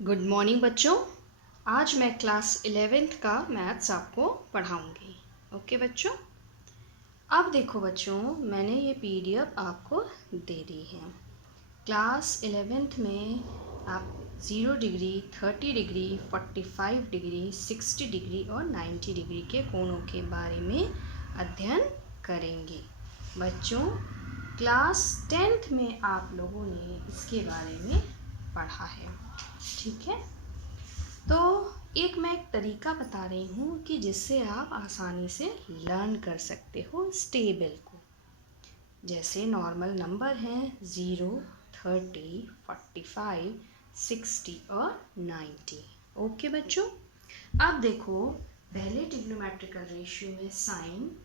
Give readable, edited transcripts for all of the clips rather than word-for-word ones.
Good morning बच्चों। आज मैं क्लास 11th का मैथ्स आपको पढ़ाऊंगी। ओके बच्चों, अब देखो बच्चों, मैंने ये पीडीएफ आपको दे दी है। क्लास 11th में आप 0 डिग्री, 30 डिग्री, 45 डिग्री, 60 डिग्री और 90 डिग्री के कोणों के बारे में अध्ययन करेंगे। बच्चों, क्लास 10th में आप लोगों ने इसके बारे में पढ़ा है, ठीक है। तो एक तरीका बता रही हूँ कि जिससे आप आसानी से लर्न कर सकते हो स्टेबल को। जैसे नॉर्मल नंबर हैं 0, 30, 45, 60 और 90। ओके बच्चों, अब देखो, पहले ट्रिग्नोमेट्रिकल रेशियो में साइन,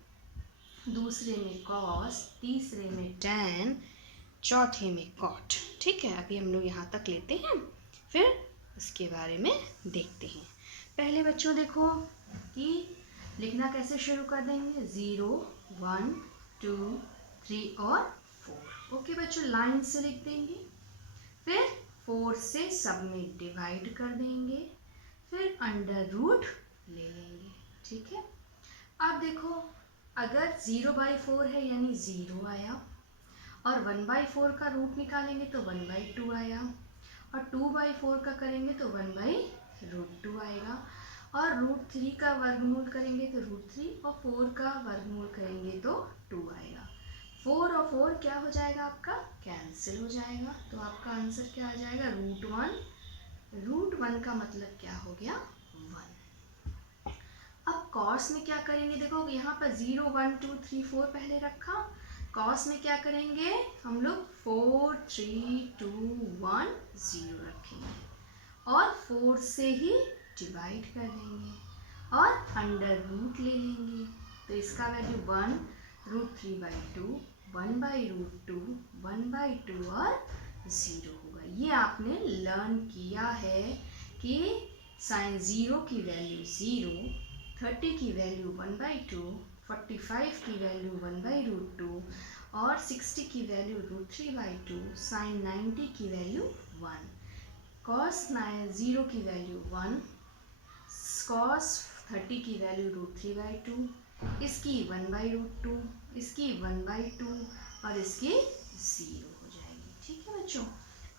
दूसरे में कॉस, तीसरे में टैन, चौथे में कॉट। ठीक है, अभी हम लोग यहाँ तक लेते हैं, फिर उसके बारे में देखते हैं। पहले बच्चों देखो कि लिखना कैसे शुरू कर देंगे। 0, 1, 2, 3 और 4। ओके बच्चों, लाइन से लिख देंगे, फिर 4 से सब में डिवाइड कर देंगे, फिर अंडर रूट ले लेंगे। ठीक है, अब देखो, अगर 0/4 है यानी 0 आया, और 1/4 का रूट निकालेंगे तो 1/2 आया, और 2/4 का करेंगे तो 1/√2 आएगा, और √3 का वर्गमूल करेंगे तो √3, और 4 का वर्गमूल करेंगे तो 2 आएगा। 4 और 4 क्या हो जाएगा, आपका कैंसिल हो जाएगा, तो आपका आंसर क्या आ जाएगा, √1। √1 का मतलब क्या हो गया, 1। अब कॉस में क्या करेंगे, देखो यहाँ पर 0, 1, 2, 3, 4 पहले रखा। कॉस में क्या करेंगे हम लोग, 4, 3, 2, 1, 0 रखेंगे, और 4 से ही डिवाइड कर देंगे, और अंडर रूट ले लेंगे, तो इसका वैल्यू 1, √3/2, 1/√2, 1/2 और 0 होगा। ये आपने लर्न किया है कि साइन 0 की वैल्यू 0, 30 की वैल्यू 1/2, 45 की वैल्यू 1/√2 और 60 की वैल्यू √3/2, साइन 90 की वैल्यू 1, कॉस 0 की वैल्यू 1, कॉस 30 की वैल्यू √3/2, इसकी 1/√2, इसकी 1/2 और इसकी 0 हो जाएगी। ठीक है बच्चों,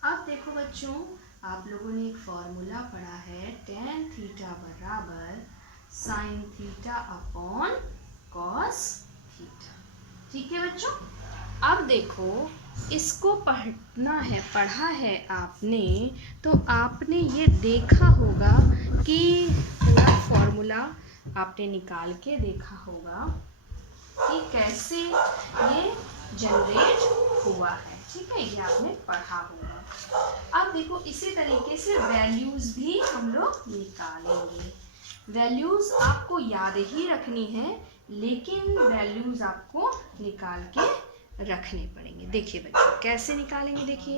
अब देखो बच्चों, आप लोगों ने एक फॉर्मूला पढ़ा है, tan थीटा बराबर sine theta upon cos theta. ठीक है बच्चों, अब देखो, इसको पढ़ा है आपने, तो आपने ये देखा होगा कि पूरा फॉर्मूला आपने निकाल के देखा होगा कि कैसे ये जनरेट हुआ है। ठीक है, ये आपने पढ़ा होगा। अब देखो, इसी तरीके से वैल्यूज भी हम लोग निकालेंगे। वैल्यूज आपको याद ही रखनी है, लेकिन वैल्यूज आपको निकाल के रखने पड़ेंगे। देखिए बच्चों, कैसे निकालेंगे, देखिए,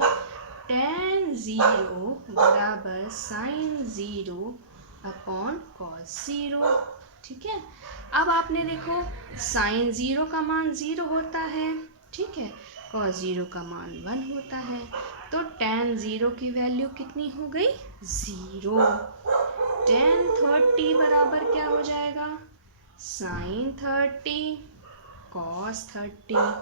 tan 0 बराबर साइन 0 अपॉन कॉस 0। ठीक है, अब आपने देखो, साइन 0 का मान 0 होता है, ठीक है, कॉस 0 का मान 1 होता है, तो tan 0 की वैल्यू कितनी हो गई, 0। tan 30 बराबर क्या हो जाएगा, साइन 30 कॉस 30,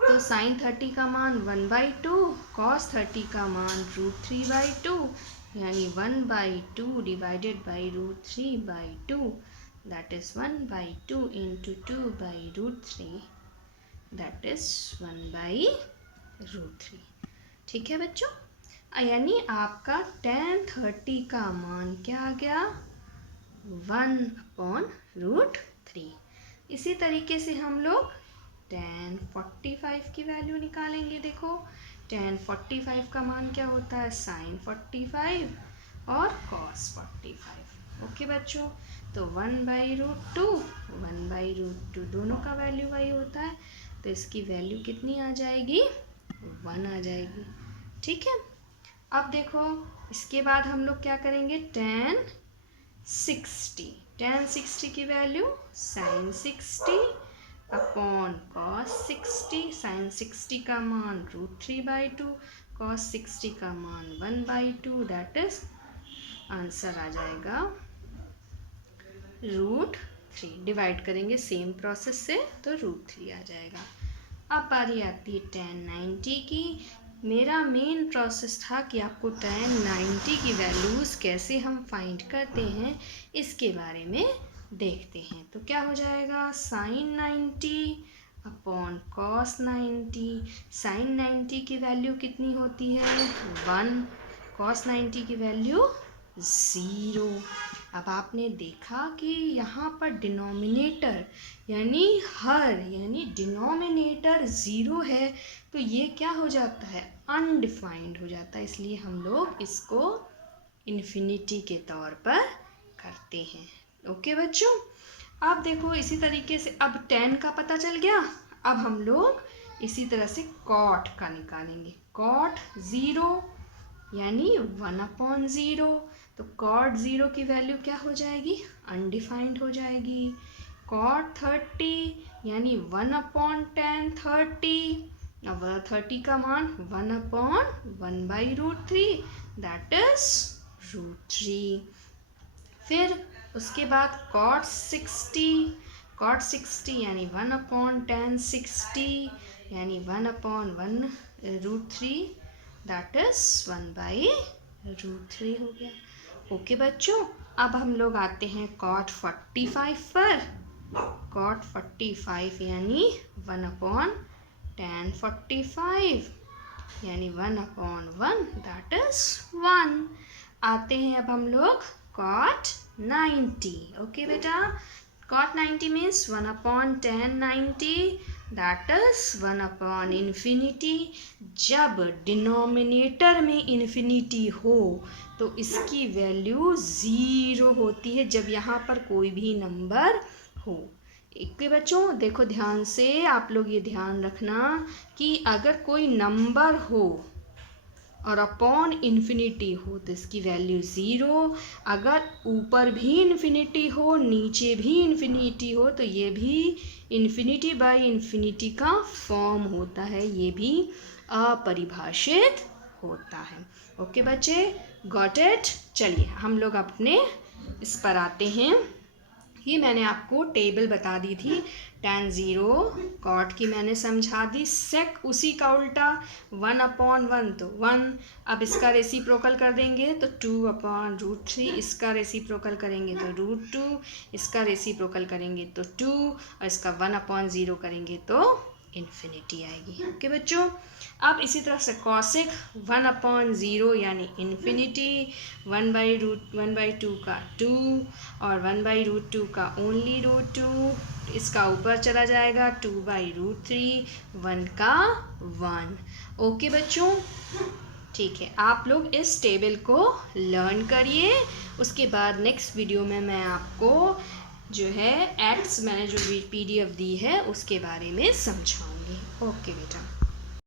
तो साइन 30 का मान 1/2, कॉस 30 का मान √3/2, यानी 1/2 divided by √3/2, that is 1/2 into 2/√3, that is 1/√3। ठीक है बच्चों, यानी आपका tan 30 का मान क्या आ गया, 1/√3। इसी तरीके से हम लोग tan 45 की वैल्यू निकालेंगे। देखो, tan 45 का मान क्या होता है, साइन 45 और कॉस 45। ओके बच्चों, तो 1/√2, 1/√2 दोनों का वैल्यू वही होता है, तो इसकी वैल्यू कितनी आ जाएगी, 1 आ जाएगी। ठीक है, अब देखो, इसके बाद हम लोग क्या करेंगे, tan 60 की value sine 60 upon cos 60, sine 60 का मान √3/2, cos 60 का मान 1/2, दैट इज आंसर आ जाएगा √3। डिवाइड करेंगे सेम प्रोसेस से तो √3 आ जाएगा। अब बारी आती है tan 90 की। मेरा मेन प्रोसेस था कि आपको tan 90 की वैल्यूज़ कैसे हम फाइंड करते हैं इसके बारे में देखते हैं। तो क्या हो जाएगा, sin 90 अपॉन cos 90। sin 90 की वैल्यू कितनी होती है 1, cos 90 की वैल्यू 0। अब आपने देखा कि यहाँ पर डिनोमिनेटर यानी हर यानी डिनोमिनेटर 0 है, तो ये क्या हो जाता है, अनडिफाइंड हो जाता है, इसलिए हम लोग इसको इन्फिनिटी के तौर पर करते हैं। ओके बच्चों, अब देखो इसी तरीके से अब tan का पता चल गया। अब हम लोग इसी तरह से cot का निकालेंगे। cot 0 यानी 1/0, तो cot 0 की वैल्यू क्या हो जाएगी, अनडिफाइंड हो जाएगी। cot 30 यानी 1/tan 30, अब 30 का मान 1/1/√3, दैट इज √3। फिर उसके बाद cot 60 यानी 1/tan 60 यानी 1/1√3, दैट इज 1/√3 हो गया। ओके बच्चों, अब हम लोग आते हैं cot 45 पर। cot 45 यानी 1/tan 45 यानी 1/1, दैट इज 1। आते हैं अब हम लोग cot 90। ओके बेटा, cot 90 means 1/tan 90, that is 1/infinity। जब डिनोमिनेटर में इन्फिनिटी हो तो इसकी वैल्यू 0 होती है, जब यहाँ पर कोई भी नंबर हो। एक बच्चों देखो ध्यान से, आप लोग ये ध्यान रखना कि अगर कोई नंबर हो और अपॉन इन्फिनिटी हो तो इसकी वैल्यू 0, अगर ऊपर भी इन्फिनिटी हो नीचे भी इन्फिनिटी हो तो ये भी इन्फिनिटी बाय इन्फिनिटी का फॉर्म होता है, ये भी अपरिभाषित होता है। ओके बच्चे, गॉट इट। चलिए हम लोग अपने इस पर आते हैं। ये मैंने आपको टेबल बता दी थी, tan 0 cot की मैंने समझा दी। sec उसी का उल्टा 1/1 तो 1, अब इसका रेसिप्रोकल कर देंगे तो 2/√3, इसका रेसिप्रोकल करेंगे तो √2, इसका रेसिप्रोकल करेंगे तो 2 और इसका 1/0 करेंगे तो इन्फिनिटी आएगी। ओके बच्चों, अब इसी तरह से cosec 1/0 यानी इन्फिनिटी, 1/2 का 2 और 1/√2 का ओनली √2, इसका ऊपर चला जाएगा 2/√3, 1 का 1। ओके बच्चों, ठीक है, आप लोग इस टेबल को लर्न करिए। उसके बाद नेक्स्ट वीडियो में मैं आपको जो है एक्ट्स मैंने जो PDF दी है उसके बारे में समझाऊंगी। ओके बेटा।